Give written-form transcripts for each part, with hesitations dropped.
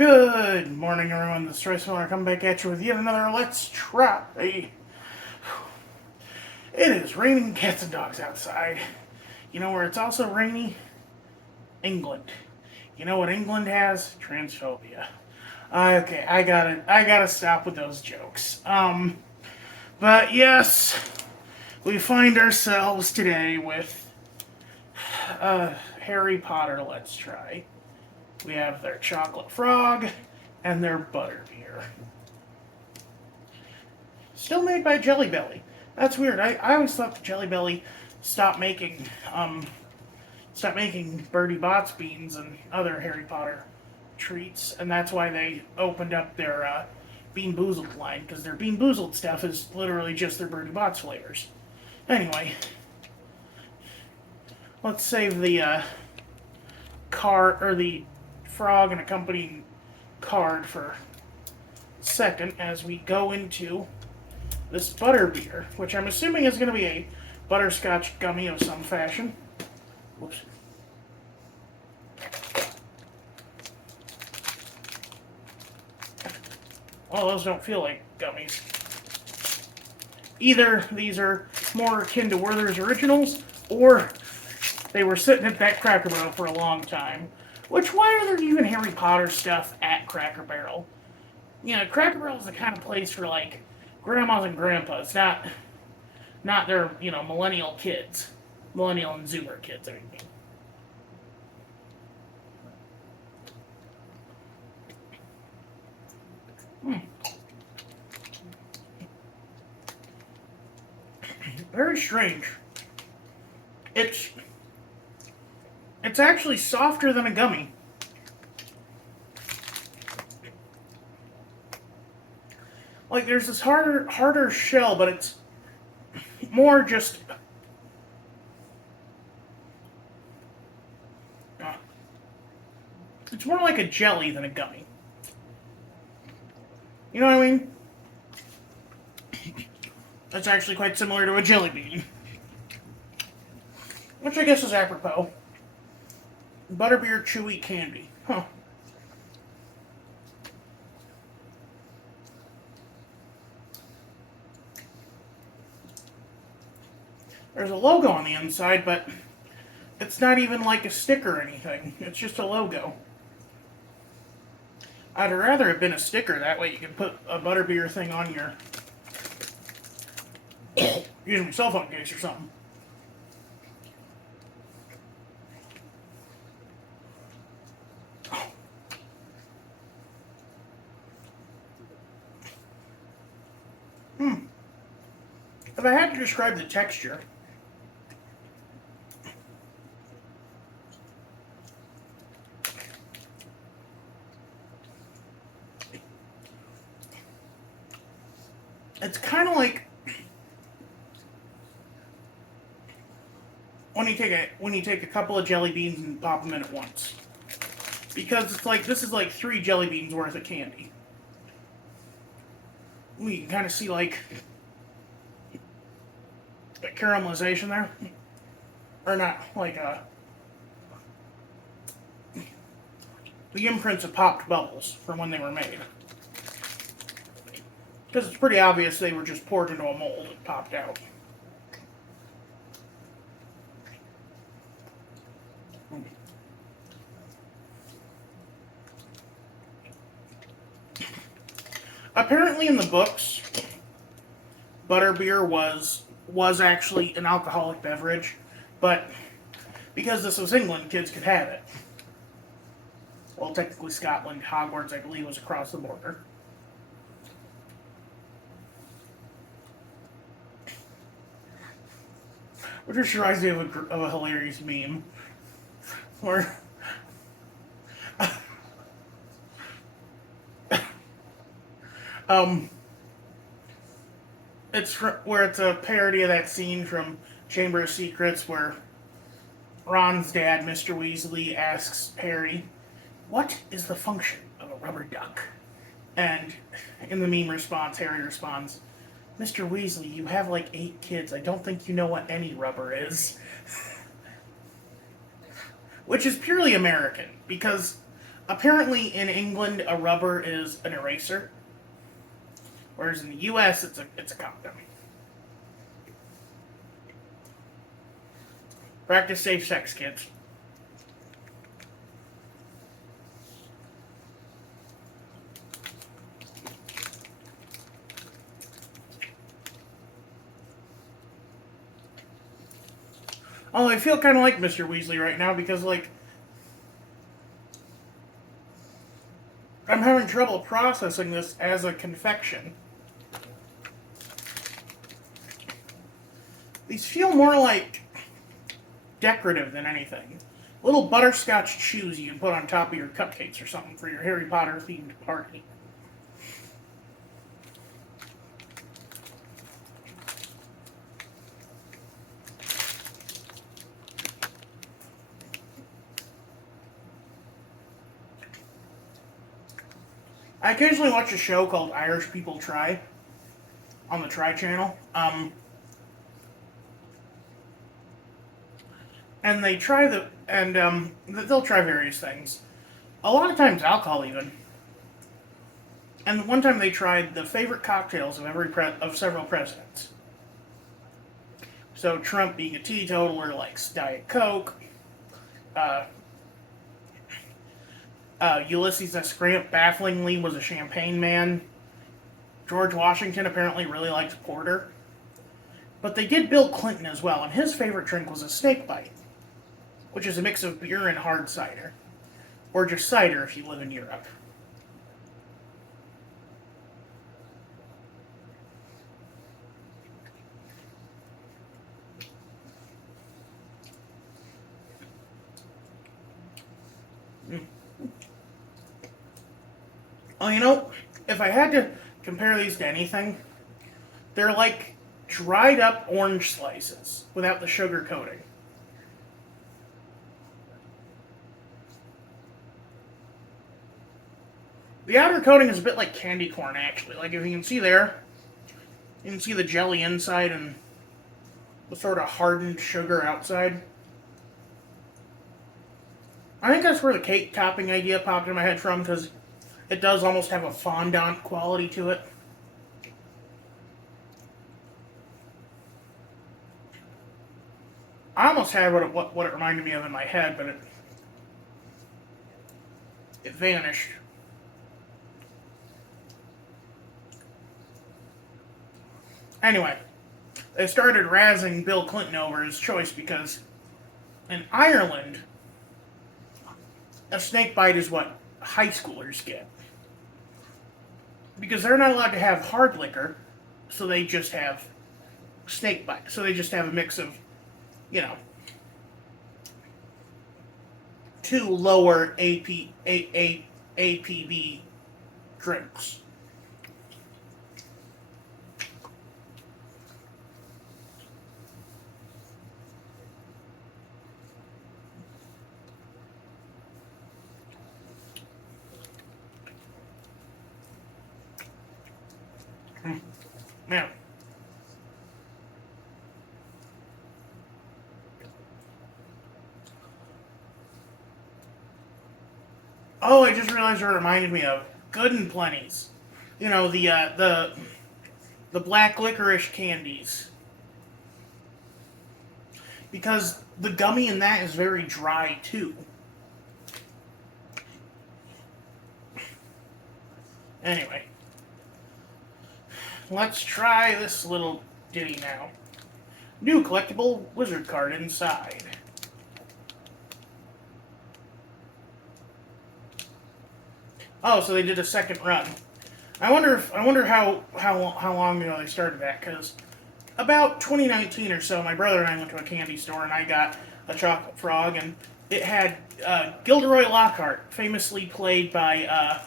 Good morning, everyone. This is Royce. I want to come back at you with yet another Let's Try. It is raining cats and dogs outside. You know where it's also rainy? England. You know what England has? Transphobia. Okay, I gotta stop with those jokes. But yes, we find ourselves today with Harry Potter Let's Try. We have their chocolate frog and their butterbeer. Still made by Jelly Belly. That's weird. I always thought the Jelly Belly stopped making Bertie Bott's beans and other Harry Potter treats, and that's why they opened up their Bean Boozled line, because their Bean Boozled stuff is literally just their Bertie Bott's flavors. Anyway, let's save the the frog and accompanying card for a second as we go into this butterbeer, which I'm assuming is going to be a butterscotch gummy of some fashion. Whoops. Well, those don't feel like gummies. Either these are more akin to Werther's Originals, or they were sitting at that Cracker Barrel for a long time. Which, why are there even Harry Potter stuff at Cracker Barrel? You know, Cracker Barrel is the kind of place for, like, grandmas and grandpas, not their, millennial kids. Millennial and Zoomer kids, I mean. Very strange. It's actually softer than a gummy. Like, there's this harder shell, but it's more just... It's more like a jelly than a gummy. You know what I mean? That's actually quite similar to a jelly bean. Which I guess is apropos. Butterbeer chewy candy. Huh. There's a logo on the inside, but it's not even like a sticker or anything. It's just a logo. I'd rather have been a sticker. That way you can put a butterbeer thing on your cell phone case or something. If I had to describe the texture, it's kind of like when you take a couple of jelly beans and pop them in at once, because it's like this is like 3 jelly beans worth of candy. You can kind of see like the caramelization there, or not like the imprints of popped bubbles from when they were made. Because it's pretty obvious they were just poured into a mold and popped out. Apparently in the books, butterbeer was actually an alcoholic beverage, but because this was England, kids could have it. Well, technically Scotland, Hogwarts, I believe, was across the border. Which just reminds me of a hilarious meme. Where... it's a parody of that scene from Chamber of Secrets where Ron's dad, Mr. Weasley, asks Harry, "What is the function of a rubber duck?" And in the meme response, Harry responds, "Mr. Weasley, you have like 8 kids. I don't think you know what any rubber is." Which is purely American, because Apparently, in England, a rubber is an eraser, whereas in the U.S., it's a condom. Practice safe sex, kids. Oh, I feel kind of like Mr. Weasley right now because, like, I'm having trouble processing this as a confection. These feel more like decorative than anything. Little butterscotch chews you can put on top of your cupcakes or something for your Harry Potter themed party. I occasionally watch a show called Irish People Try on the Try channel. And they try they'll try various things. A lot of times alcohol even. And one time they tried the favorite cocktails of several presidents. So Trump being a teetotaler likes Diet Coke. Uh, Ulysses S. Grant bafflingly was a champagne man. George Washington apparently really likes porter. But they did Bill Clinton as well, and his favorite drink was a snake bite, which is a mix of beer and hard cider. Or just cider if you live in Europe. Oh, if I had to compare these to anything, they're like dried up orange slices without the sugar coating. The outer coating is a bit like candy corn, actually. Like, if you can see there, you can see the jelly inside and the sort of hardened sugar outside. I think that's where the cake topping idea popped in my head from, because it does almost have a fondant quality to it. I almost had what it reminded me of in my head, but it vanished. Anyway, they started razzing Bill Clinton over his choice because in Ireland, a snake bite is what high schoolers get. Because they're not allowed to have hard liquor, so they just have snake bite. So they just have a mix of, you know, two lower APB drinks. Man. Oh, I just realized what it reminded me of. Good and Plenty's. The black licorice candies. Because the gummy in that is very dry too. Anyway. Let's try this little ditty now. New collectible wizard card inside. Oh, so they did a second run. I wonder how long ago they started that, because about 2019 or so, my brother and I went to a candy store and I got a chocolate frog, and it had Gilderoy Lockhart, famously played by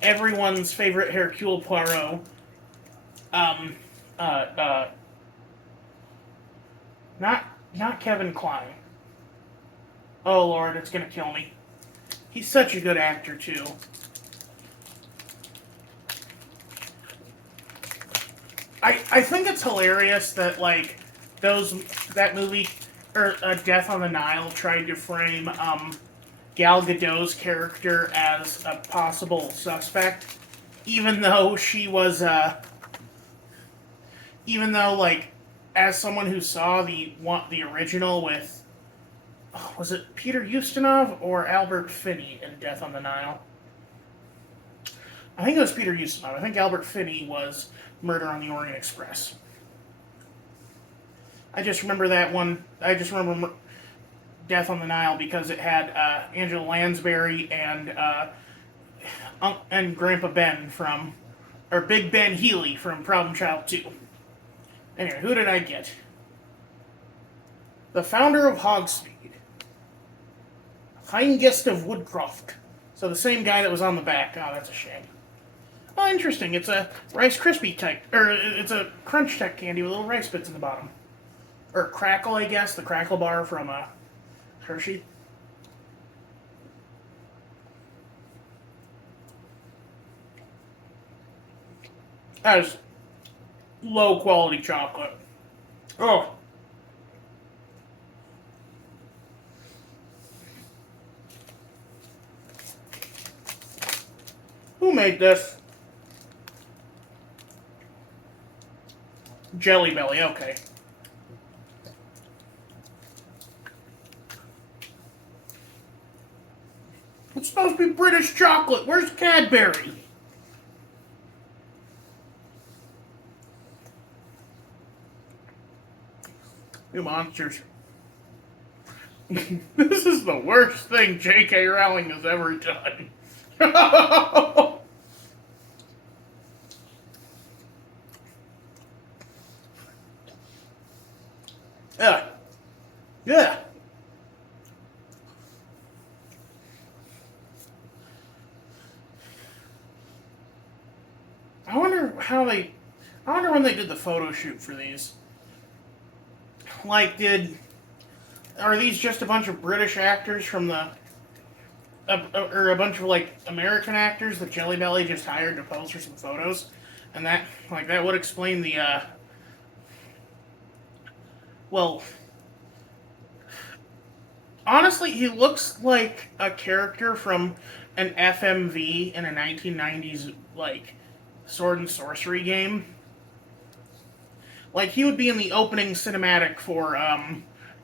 everyone's favorite Hercule Poirot. Um, uh, uh, not Kevin Kline. Oh Lord, it's gonna kill me. He's such a good actor too. I think it's hilarious that like that movie or Death on the Nile tried to frame Gal Gadot's character as a possible suspect, even though she was, even though like, as someone who saw the original with, oh, was it Peter Ustinov or Albert Finney in Death on the Nile? I think it was Peter Ustinov. I think Albert Finney was Murder on the Orient Express. I just remember that one. I just remember Death on the Nile because it had Angela Lansbury and Grandpa Ben or Big Ben Healy from Problem Child 2. Anyway, who did I get? The founder of Hogsmeade. Heingiest of Woodcroft. So the same guy that was on the back. Oh, that's a shame. Oh, interesting. It's a Rice Krispie type, or it's a Crunch Tech candy with little rice bits in the bottom. Or Crackle, I guess, the Crackle bar from Hershey. That is low quality chocolate. Oh. Who made this? Jelly Belly, okay. It's supposed to be British chocolate. Where's Cadbury? You monsters. This is the worst thing J.K. Rowling has ever done. Yeah. Yeah. I wonder how they. I wonder when they did the photo shoot for these. Like, are these just a bunch of British actors from or a bunch of like American actors that Jelly Belly just hired to pose for some photos, and that would explain the well. Honestly, he looks like a character from an FMV in a 1990s like sword and sorcery game. Like he would be in the opening cinematic for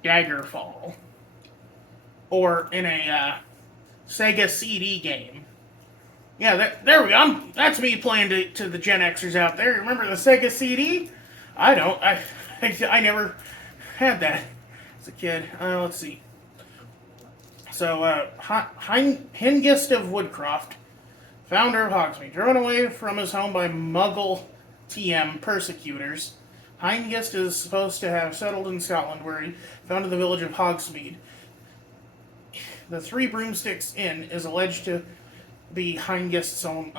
Daggerfall, or in a Sega CD game. Yeah, there we go. That's me playing to the Gen Xers out there. Remember the Sega CD? I don't. I never had that as a kid. Let's see. So, Hengist of Woodcroft, founder of Hogsmeade, driven away from his home by Muggle TM persecutors. Hengist is supposed to have settled in Scotland, where he founded the village of Hogsmeade. The Three Broomsticks Inn is alleged to be Hengist's own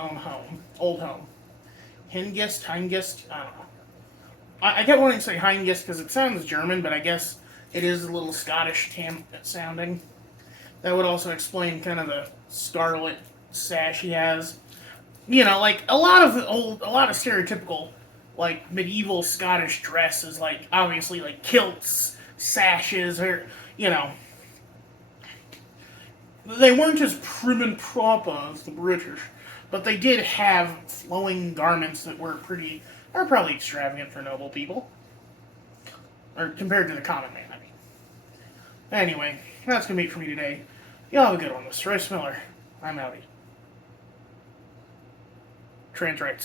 old home. Hengist, I don't know. I kept wanting to say Hengist because it sounds German, but I guess it is a little Scottish sounding. That would also explain kind of the scarlet sash he has. You know, like a lot of stereotypical, like medieval Scottish dress is like obviously like kilts, sashes, or they weren't as prim and proper as the British, but they did have flowing garments that are probably extravagant for noble people, or compared to the common man. I mean. Anyway, that's gonna be it for me today. Y'all have a good one. This is Royce Miller. I'm outie. Trans rights.